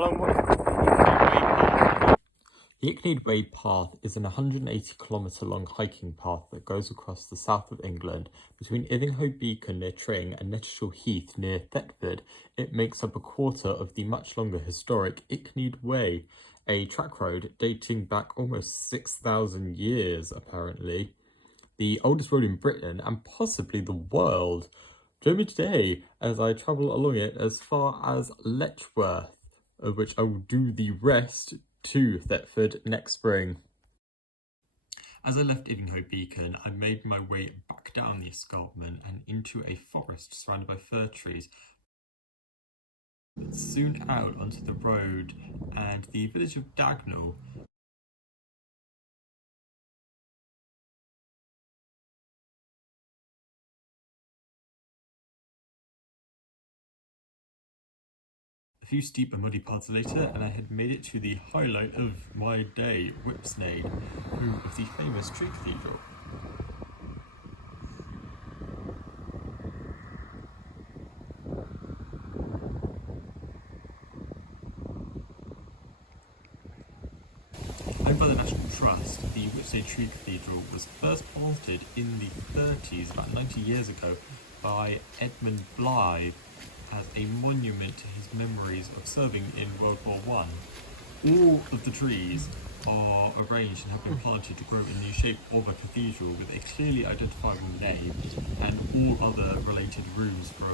along what is called the Icknied Way. The Icknied Way path is an 180km long hiking path that goes across the south of England between Ivinghoe Beacon near Tring and Nethershall Heath near Thetford. It makes up a quarter of the much longer historic Icknied Way, a track road dating back almost 6,000 years apparently. The oldest road in Britain and possibly the world. Join me today as I travel along it as far as Letchworth, of which I will do the rest to Thetford next spring. As I left Ivinghoe Beacon, I made my way back down the escarpment and into a forest surrounded by fir trees. But soon out onto the road and the village of Dagnall. A few steep and muddy paths later, and I had made it to the highlight of my day, Whipsnade, home of the famous tree cathedral. Owned by the National Trust, the Whipsnade Tree Cathedral was first planted in the 30s, about 90 years ago, by Edmund Blythe as a monument to his memories of serving in World War I. All of the trees are arranged and have been planted to grow in the shape of a cathedral with a clearly identifiable nave and all other related rooms for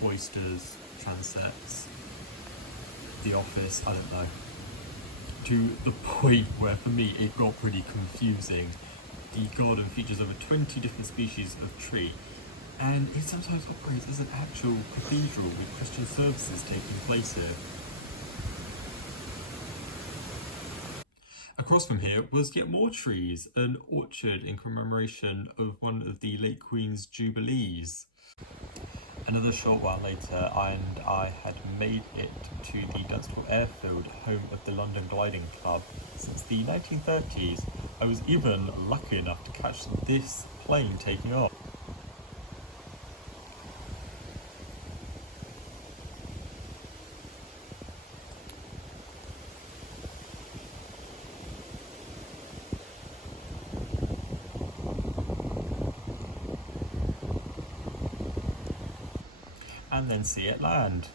cloisters, transepts, the office, I don't know. To the point where for me it got pretty confusing. The garden features over 20 different species of tree, and it sometimes operates as an actual cathedral with Christian services taking place here. Across from here was yet more trees, an orchard in commemoration of one of the late Queen's Jubilees. Another short while later, and I had made it to the Dunstable Airfield, home of the London Gliding Club. Since the 1930s, I was even lucky enough to catch this plane taking off. And then see it land.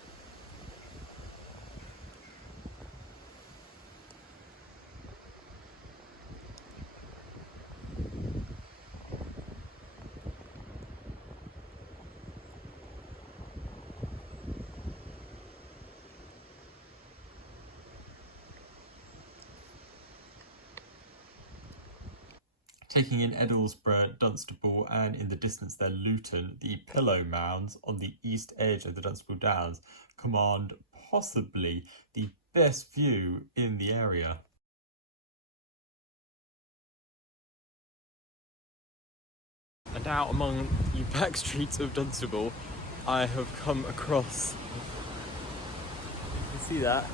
Taking in Edlesborough, Dunstable, and in the distance there Luton, the Pillow Mounds on the east edge of the Dunstable Downs command possibly the best view in the area. And now among the back streets of Dunstable, I have come across, you can see that,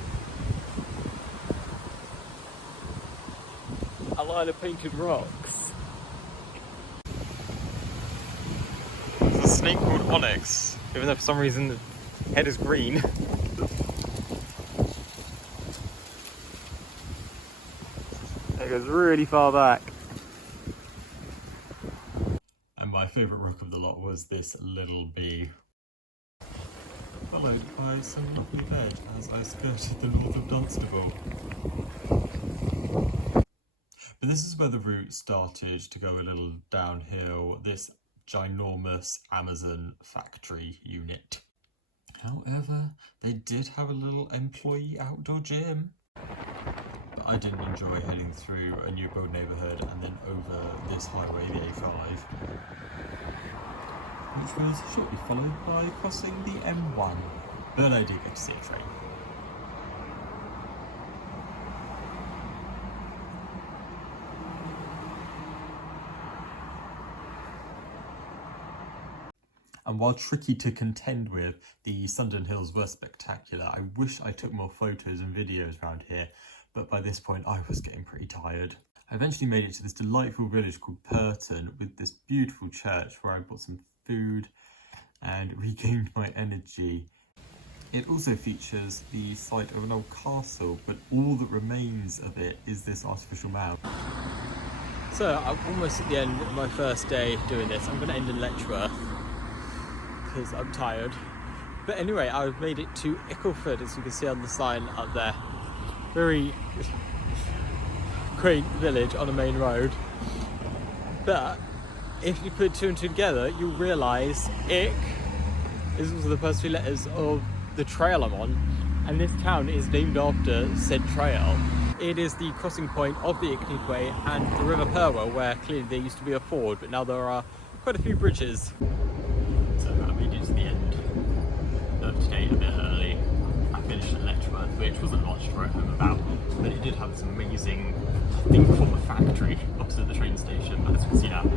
a line of painted rocks. There's a snake called Onyx, even though for some reason the head is green. It goes really far back. And my favourite rock of the lot was this little bee, followed by some lovely veg as I skirted the north of Dunstable. But this is where the route started to go a little downhill, this ginormous Amazon factory unit. However, they did have a little employee outdoor gym. But I didn't enjoy heading through a new build neighbourhood and then over this highway, the A5, which was shortly followed by crossing the M1. But I did get to see a train. And while tricky to contend with, the Sundon Hills were spectacular. I wish I took more photos and videos around here, but by this point I was getting pretty tired. I eventually made it to this delightful village called Purton with this beautiful church where I bought some food and regained my energy. It also features the site of an old castle, but all that remains of it is this artificial mound. So I'm almost at the end of my first day doing this. I'm going to end in Letchworth because I'm tired. But anyway, I've made it to Ickleford, as you can see on the sign up there. Very quaint village on a main road. But if you put two and two together, you'll realise Ick is also the first three letters of the trail I'm on, and this town is named after said trail. It is the crossing point of the Icknied Way and the River Purwell, where clearly there used to be a ford, but now there are quite a few bridges. So I made it to the end of today a bit early. I finished at Letchworth, which wasn't much to write home about, but it did have this amazing, I think, former factory opposite the train station. But as you can see now,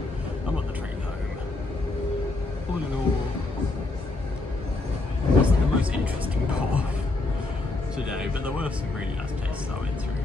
I'm on the train home. All in all, it wasn't the most interesting part of today, but there were some really nice places I went through.